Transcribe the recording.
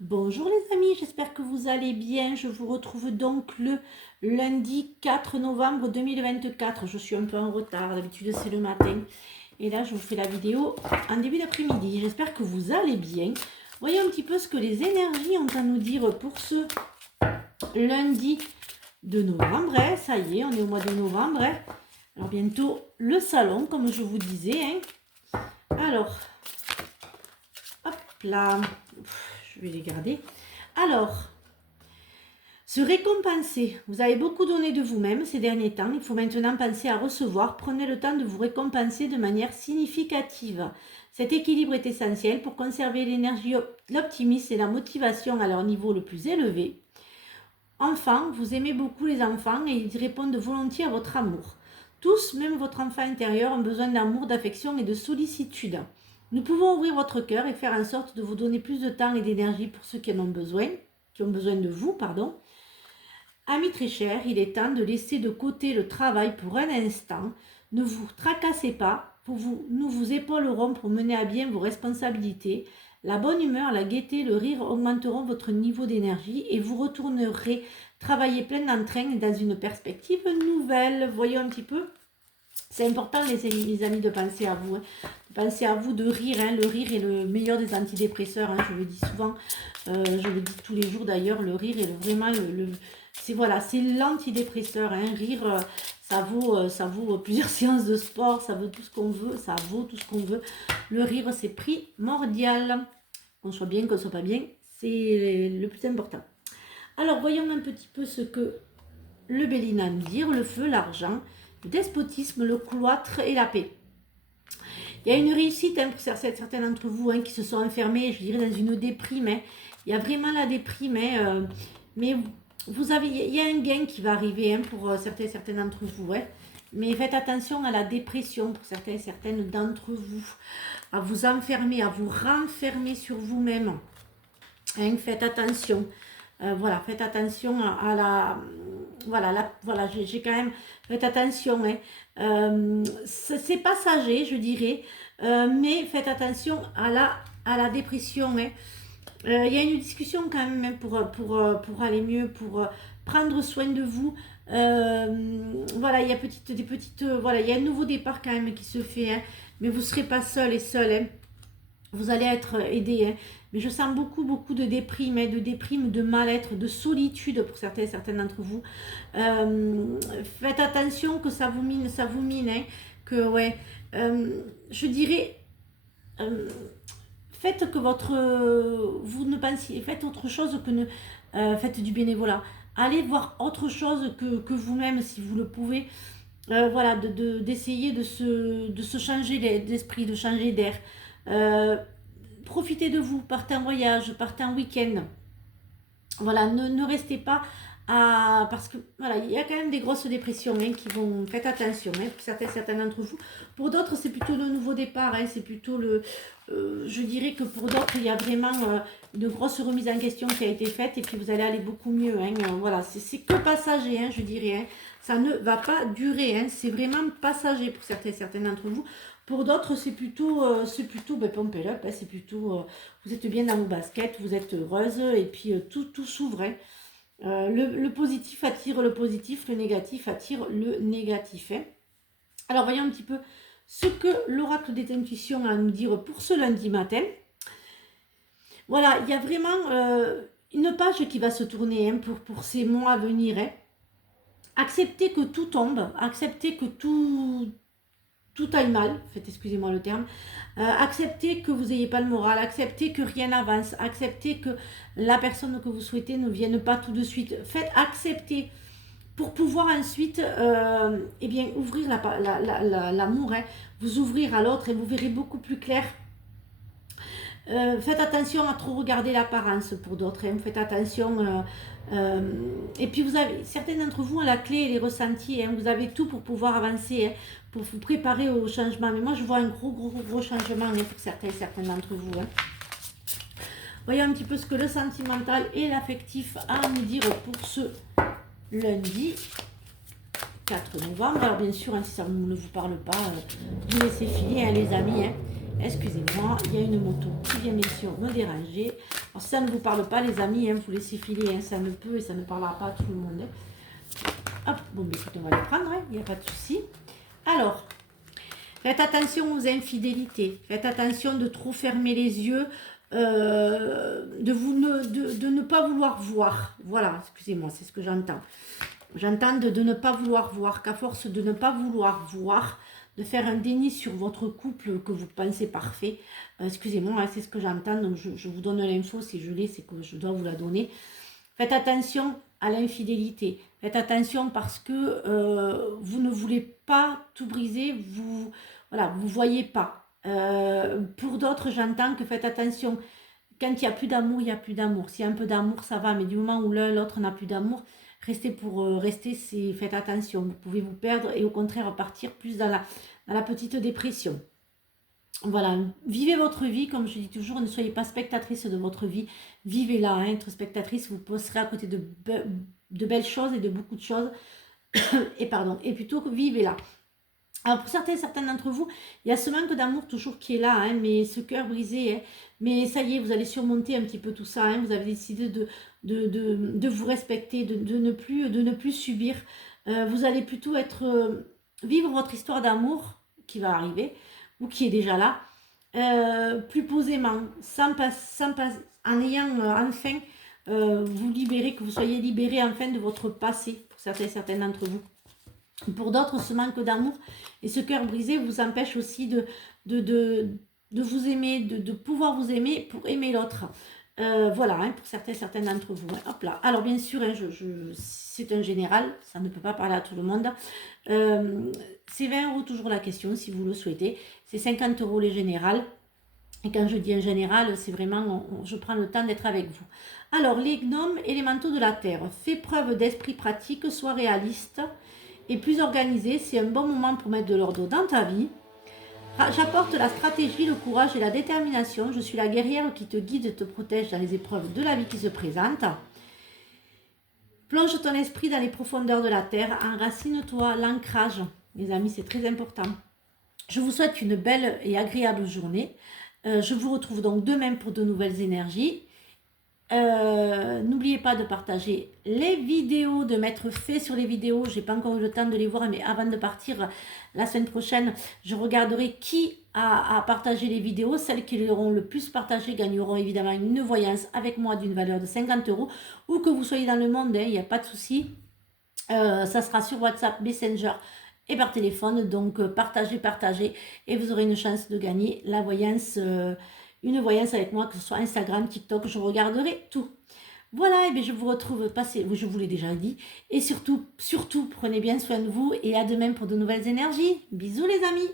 Bonjour les amis, j'espère que vous allez bien. Je vous retrouve donc le lundi 4 novembre 2024. Je suis un peu en retard, d'habitude c'est le matin. Et là je vous fais la vidéo en début d'après-midi. J'espère que vous allez bien. Voyons un petit peu ce que les énergies ont à nous dire pour ce lundi de novembre. Ça y est, on est au mois de novembre. Alors bientôt le salon, comme je vous disais. Alors, hop là. Je vais les garder. Alors, se récompenser. Vous avez beaucoup donné de vous-même ces derniers temps. Il faut maintenant penser à recevoir. Prenez le temps de vous récompenser de manière significative. Cet équilibre est essentiel pour conserver l'énergie, l'optimisme et la motivation à leur niveau le plus élevé. Enfant, vous aimez beaucoup les enfants et ils répondent volontiers à votre amour. Tous, même votre enfant intérieur, ont besoin d'amour, d'affection et de sollicitude. Nous pouvons ouvrir votre cœur et faire en sorte de vous donner plus de temps et d'énergie pour ceux qui en ont besoin, de vous, pardon. Amis très chers, il est temps de laisser de côté le travail pour un instant. Ne vous tracassez pas, nous vous épaulerons pour mener à bien vos responsabilités. La bonne humeur, la gaieté, le rire augmenteront votre niveau d'énergie et vous retournerez travailler plein d'entrain et dans une perspective nouvelle. Voyons un petit peu. C'est important les amis de penser à vous, de penser à vous, de rire. Le rire est le meilleur des antidépresseurs, je le dis souvent, je le dis tous les jours d'ailleurs. Le rire est vraiment c'est l'antidépresseur. Rire, ça vaut plusieurs séances de sport, ça vaut tout ce qu'on veut, ça vaut tout ce qu'on veut. Le rire c'est primordial, qu'on soit bien, qu'on soit pas bien, c'est le plus important. Alors voyons un petit peu ce que le Béline a à nous dire. Le feu, l'argent, le despotisme, le cloître et la paix. Il y a une réussite pour certains d'entre vous qui se sont enfermés, je dirais, dans une déprime. Il y a vraiment la déprime, mais il y a un gain qui va arriver pour certains d'entre vous. Mais faites attention à la dépression pour certaines d'entre vous, à vous enfermer, à vous renfermer sur vous-même. Faites attention. Faites attention à la... j'ai quand même... Faites attention. C'est passager, je dirais. Mais faites attention à la dépression. Il y a une discussion quand même pour aller mieux, pour prendre soin de vous. Il y a il y a un nouveau départ quand même qui se fait. Mais vous ne serez pas seul et seul. Vous allez être aidé. Mais je sens beaucoup de déprime, de mal-être, de solitude pour certains d'entre vous. Faites attention que ça vous mine, je dirais, faites que vous ne pensiez, faites autre chose que faites du bénévolat. Allez voir autre chose que vous-même si vous le pouvez. D'essayer de se changer d'esprit, de changer d'air. Profitez de vous, partez en voyage, partez en week-end. Ne restez pas parce que il y a quand même des grosses dépressions qui vont. Faites attention pour certains d'entre vous. Pour d'autres, c'est plutôt le nouveau départ. C'est plutôt je dirais que pour d'autres, il y a vraiment une grosse remise en question qui a été faite et puis vous allez aller beaucoup mieux. C'est que passager, je dirais. Ça ne va pas durer. C'est vraiment passager pour certains d'entre vous. Pour d'autres, c'est plutôt pump it up. C'est plutôt vous êtes bien dans vos baskets, vous êtes heureuse et puis tout s'ouvre. Le positif attire le positif, le négatif attire le négatif. Alors voyons un petit peu ce que l'oracle des intuitions a à nous dire pour ce lundi matin. Voilà, il y a vraiment une page qui va se tourner pour ces mois à venir. Acceptez que tout tombe, acceptez que tout aille mal, excusez-moi le terme, acceptez que vous n'ayez pas le moral, acceptez que rien n'avance, acceptez que la personne que vous souhaitez ne vienne pas tout de suite. Faites accepter pour pouvoir ensuite ouvrir l'amour, vous ouvrir à l'autre et vous verrez beaucoup plus clair. Faites attention à trop regarder l'apparence pour d'autres, faites attention. Et puis vous avez, certains d'entre vous, la clé et les ressentis, vous avez tout pour pouvoir avancer, pour vous préparer au changement. Mais moi je vois un gros changement pour certains d'entre vous. Voyons un petit peu ce que le sentimental et l'affectif a à nous dire pour ce lundi 4 novembre. Alors bien sûr, si ça ne vous parle pas, vous laissez filer les amis. excusez-moi, il y a une moto qui vient bien sûr me déranger. Alors, si ça ne vous parle pas, les amis, vous laissez filer, ça ne peut et ça ne parlera pas à tout le monde. Hop, bon, ben, écoute, on va les prendre, il n'y a pas de souci. Alors, faites attention aux infidélités. Faites attention de trop fermer les yeux, de ne pas vouloir voir. Voilà, excusez-moi, c'est ce que j'entends. J'entends de ne pas vouloir voir, qu'à force de ne pas vouloir voir, de faire un déni sur votre couple que vous pensez parfait. Excusez-moi, c'est ce que j'entends, donc je vous donne l'info, si je l'ai, c'est que je dois vous la donner. Faites attention à l'infidélité. Faites attention parce que vous ne voulez pas tout briser, vous voyez pas. Pour d'autres, j'entends que faites attention. Quand il n'y a plus d'amour, il n'y a plus d'amour. S'il y a un peu d'amour, ça va, mais du moment où l'un l'autre n'a plus d'amour, restez pour rester, faites attention. Vous pouvez vous perdre et au contraire partir plus dans la petite dépression. Voilà, vivez votre vie, comme je dis toujours, ne soyez pas spectatrice de votre vie, vivez-la, être spectatrice, vous passerez à côté de belles choses et de beaucoup de choses, et plutôt que vivez-la. Alors pour certains d'entre vous, il y a ce manque d'amour toujours qui est là, mais ce cœur brisé, mais ça y est, vous allez surmonter un petit peu tout ça, vous avez décidé de vous respecter, de ne plus subir, vous allez plutôt vivre votre histoire d'amour qui va arriver, ou qui est déjà là, plus posément, en ayant enfin vous libérer, que vous soyez libéré enfin de votre passé, pour certains d'entre vous. Pour d'autres, ce manque d'amour et ce cœur brisé vous empêche aussi de vous aimer, de pouvoir vous aimer pour aimer l'autre. Voilà, pour certains d'entre vous. Hop là. Alors bien sûr, c'est un général, ça ne peut pas parler à tout le monde. C'est 20 € toujours la question, si vous le souhaitez. C'est 50 € les générales. Et quand je dis un général, c'est vraiment, je prends le temps d'être avec vous. Alors, les gnomes, élémentaux de la terre. Fais preuve d'esprit pratique, sois réaliste et plus organisé. C'est un bon moment pour mettre de l'ordre dans ta vie. J'apporte la stratégie, le courage et la détermination. Je suis la guerrière qui te guide et te protège dans les épreuves de la vie qui se présentent. Plonge ton esprit dans les profondeurs de la terre. Enracine-toi, l'ancrage. Les amis, c'est très important. Je vous souhaite une belle et agréable journée. Je vous retrouve donc demain pour de nouvelles énergies. N'oubliez pas de partager les vidéos, de mettre fait sur les vidéos. J'ai pas encore eu le temps de les voir, mais avant de partir la semaine prochaine, je regarderai qui a partagé les vidéos. Celles qui l'auront le plus partagé gagneront évidemment une voyance avec moi d'une valeur de 50 €. Ou que vous soyez dans le monde, il n'y a pas de souci. Ça sera sur WhatsApp, Messenger et par téléphone. Donc partagez et vous aurez une chance de gagner la voyance. Une voyance avec moi, que ce soit Instagram, TikTok, je regarderai tout. Voilà, et bien je vous retrouve, je vous l'ai déjà dit. Et surtout, prenez bien soin de vous et à demain pour de nouvelles énergies. Bisous les amis!